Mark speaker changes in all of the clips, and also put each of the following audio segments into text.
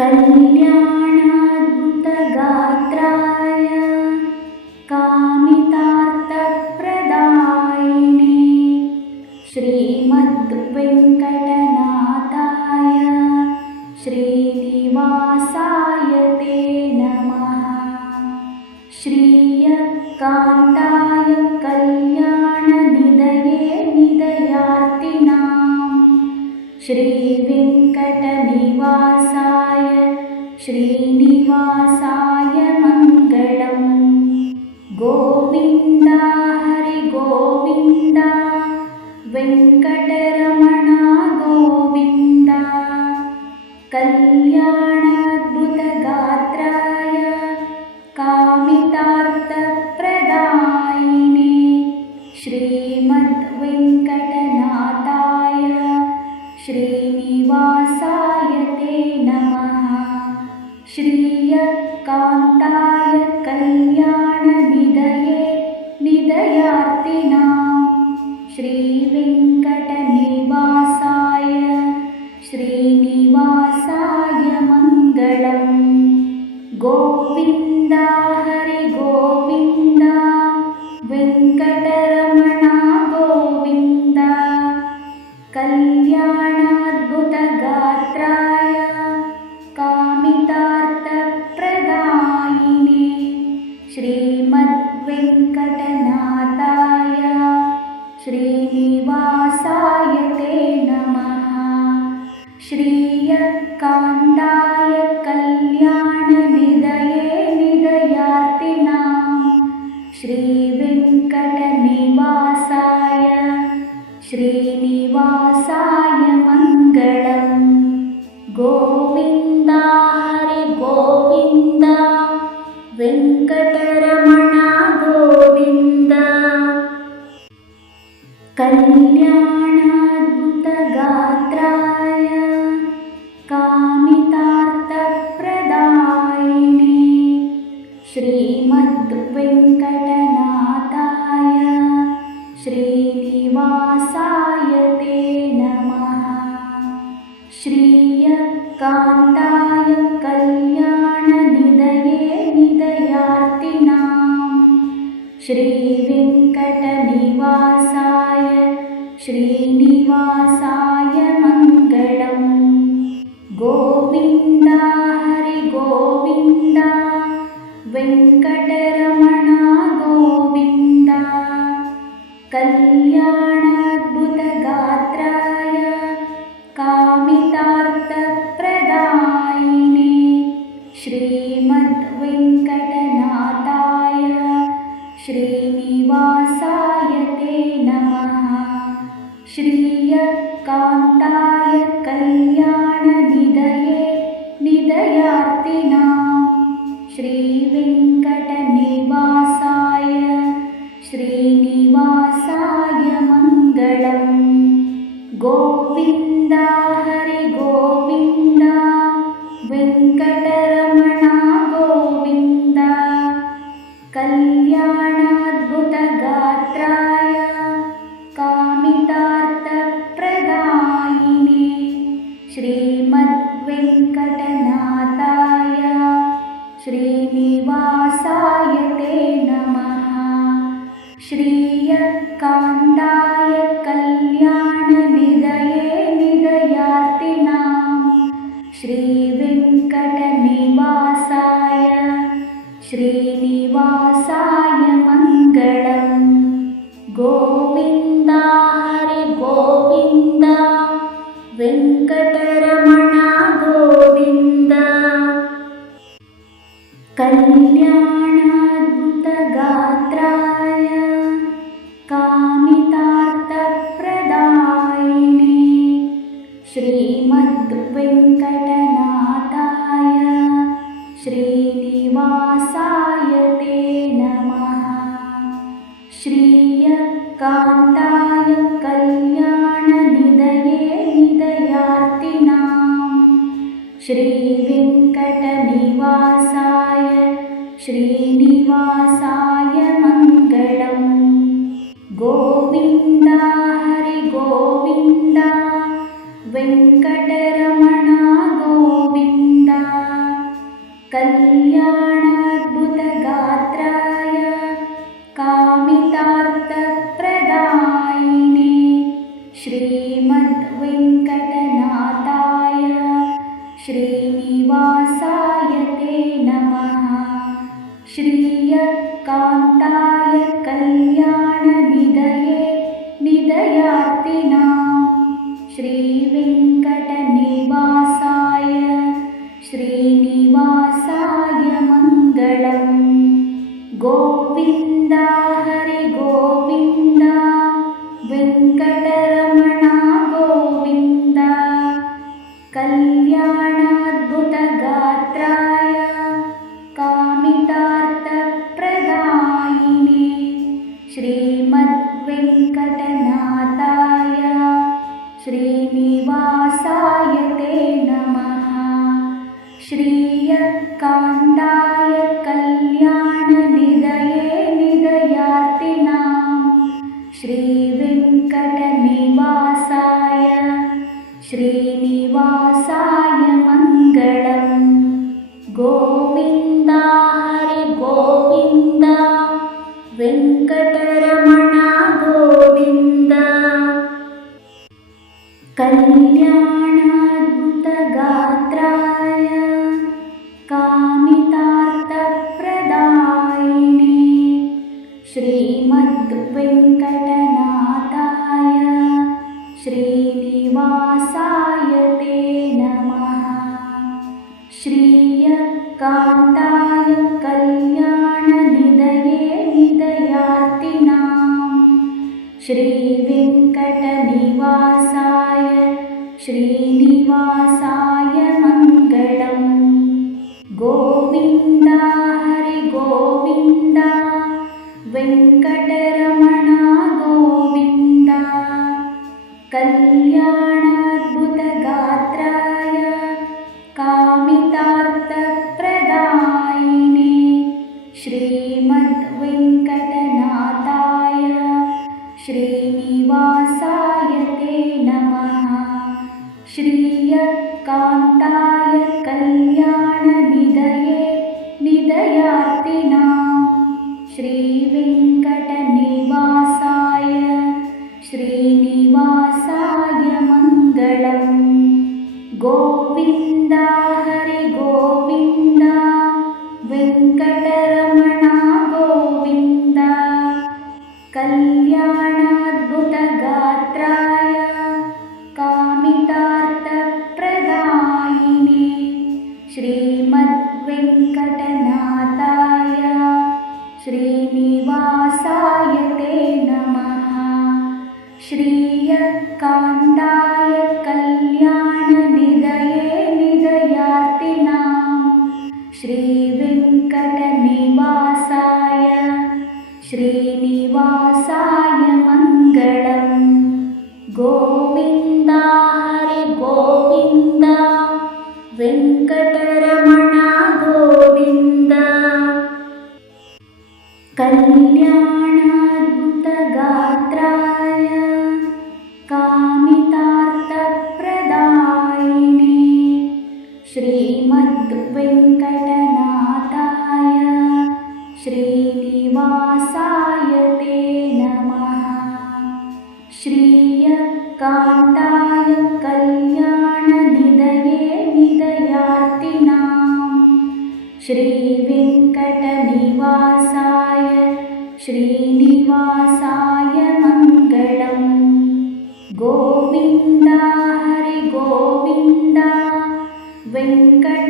Speaker 1: कल्याणान्तगात्रा श्रीनिवासाय मङ्गलम्। गोविन्दा हरि गोविन्दा वेङ्कट वेङ्कटनाथाय श्री കല്യാണം श्रीनिवासाय मङ्गलम्। गोविन्दा हरि गोविन्दा वेङ्कटरे കല്യാണം श्रीनिवासाय मङ्गलम् गोविन्दा हरि गोविन्दा वेङ्कट കല്യാണം श्रीनिवासाय मङ्गलम्। गोविन्दा हरे गोविन्दा। वेङ्कट കല്യാ श्रीनिवासाय मङ्गलम्। गोविन्दा हरि गोविन्दा। वेङ्कट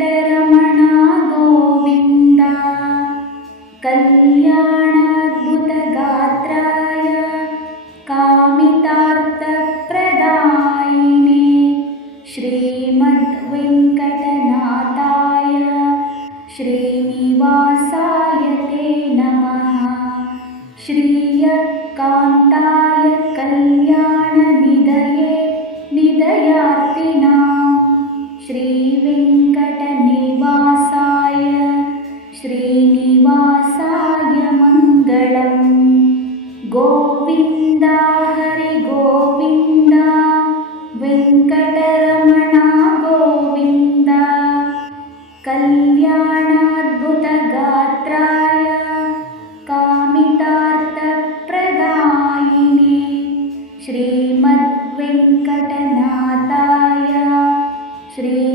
Speaker 1: श्री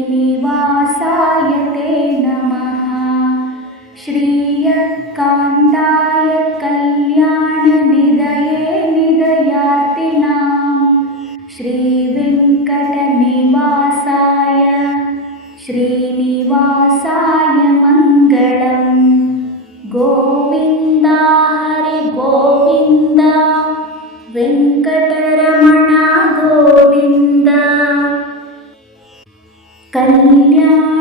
Speaker 1: കല്യാണ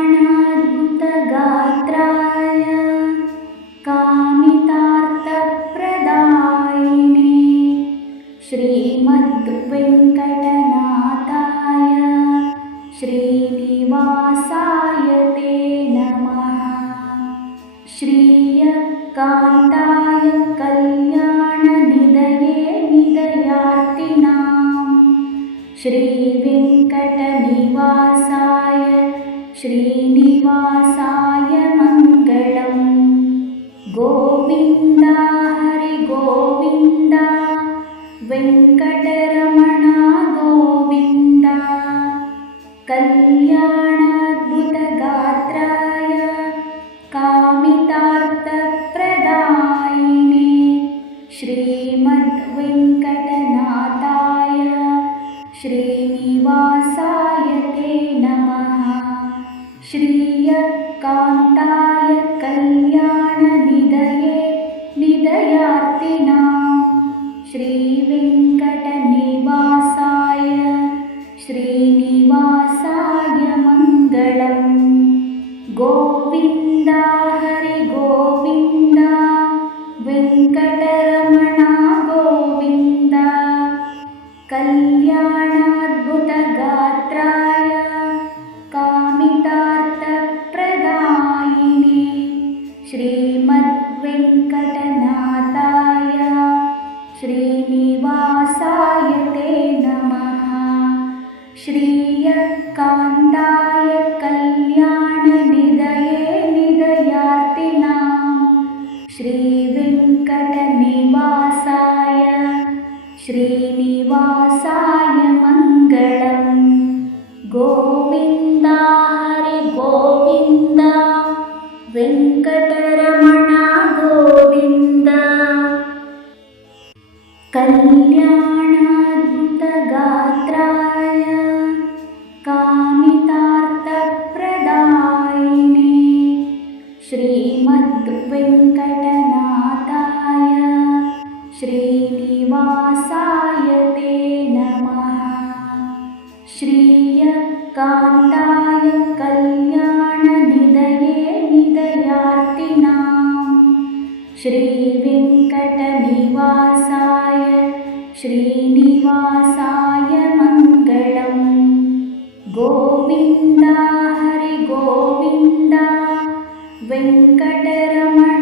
Speaker 1: श्रीनिवासाय मङ्गलम्। गोविन्दा हरिगोविन्दा वेङ्कटर കല്യാണ निवासाय मङ्गलम्। गोविन्दा हरिगोविन्दा वेङ्कटरमण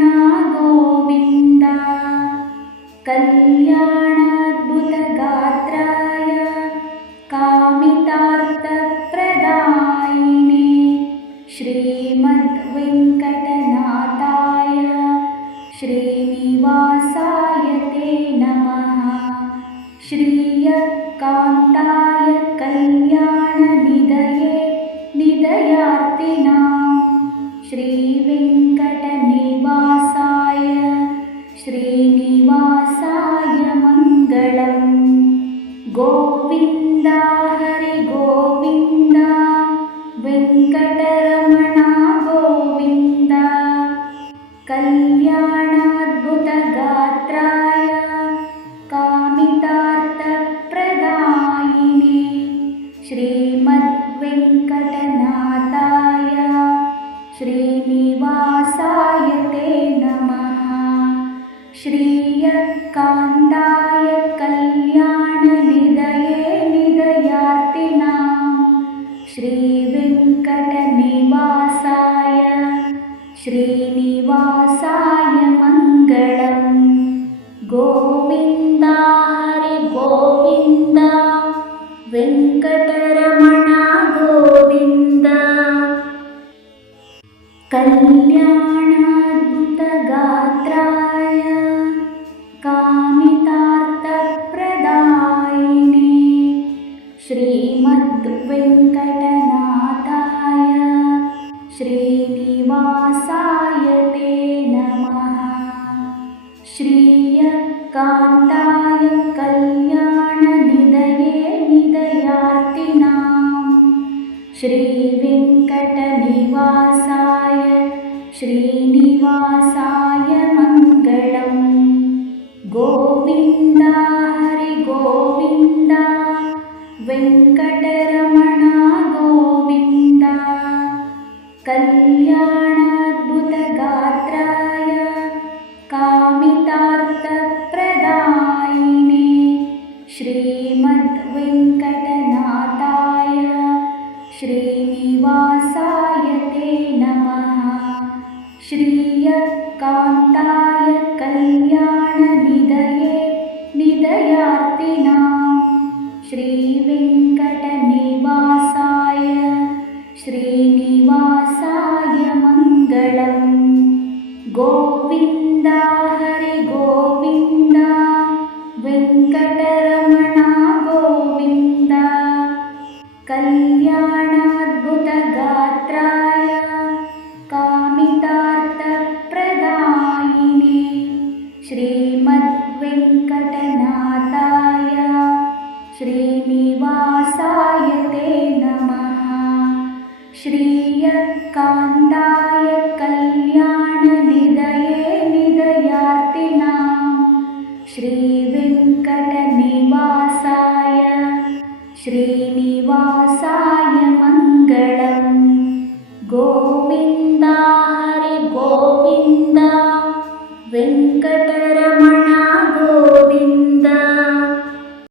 Speaker 1: കല്യാണ श्रीनिवासाय मङ्गलम्। गोविन्द हरिगोविन्द वेङ्कटरमणा गोविन्द